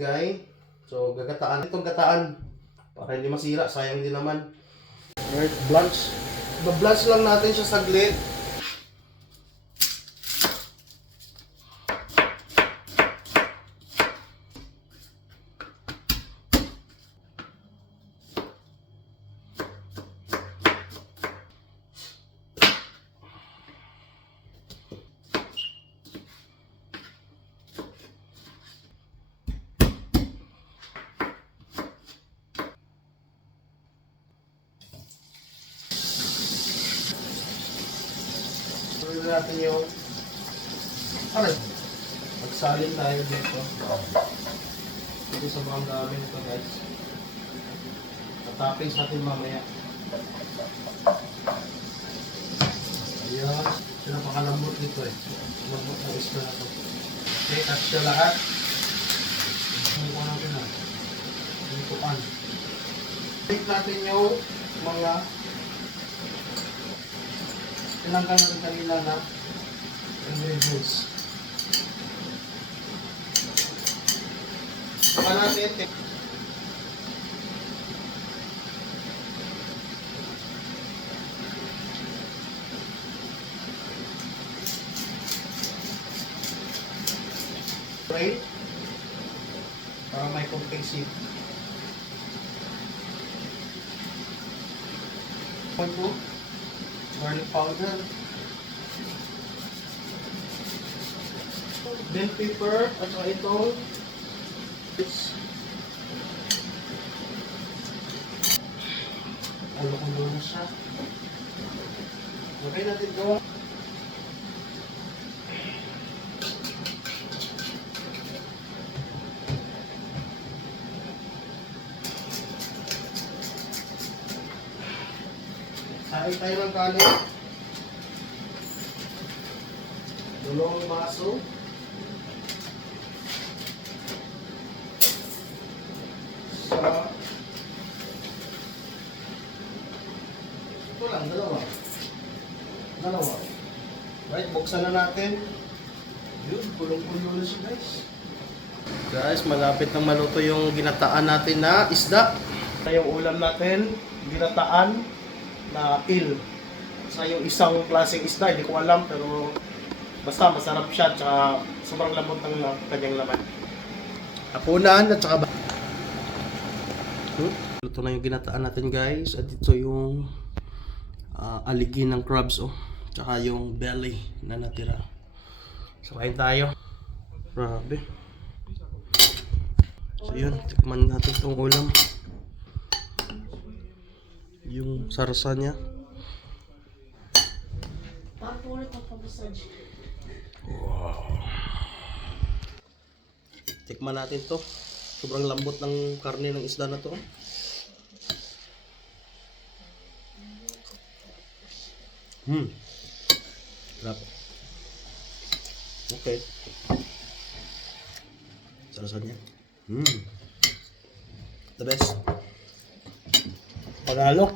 bigay. So, gagataan. Itong gataan. Para hindi masira. Sayang din naman. Alright, blanch. Ba-blanch lang natin siya saglit. Tuloy natin yung magsalin tayo dito. Hindi sobrang dami nito guys. Toppings natin mamaya. Ayan. Ito napakalambot dito eh. Lambot ng isla na ito. Okay, cut siya lahat. Ano ko natin na? Lutuan. Take natin yung mga tinanggal natin kanina na ingredients. Saka natin spray para may konting sip. Garlic powder, bell pepper, at saka itong alokon muna siya. Okay natin ito. Sain tayo ng kanin. Dalawang baso. Ito lang, dalawa. Right, buksan na natin. Yun, kulong-kulo na siya guys. Guys, malapit nang maluto yung ginataan natin na isda. Yung ulam natin, ginataan na eel. Sa yung isang klaseng isda, hindi ko alam pero basta masarap siya at saka sobrang lambot ng kanyang laman. Hapunan at saka luto na yung ginataan natin guys at ito yung aligi ng crabs tsaka yung belly na natira. So kain tayo. Grabe. So yun, tikman natin itong ulam. Yung sarsa niya. Wow. Tikman natin to. Sobrang lambot ng karne ng isda na to. Sarap. Okay. Sarsa niya. The best. Panalo.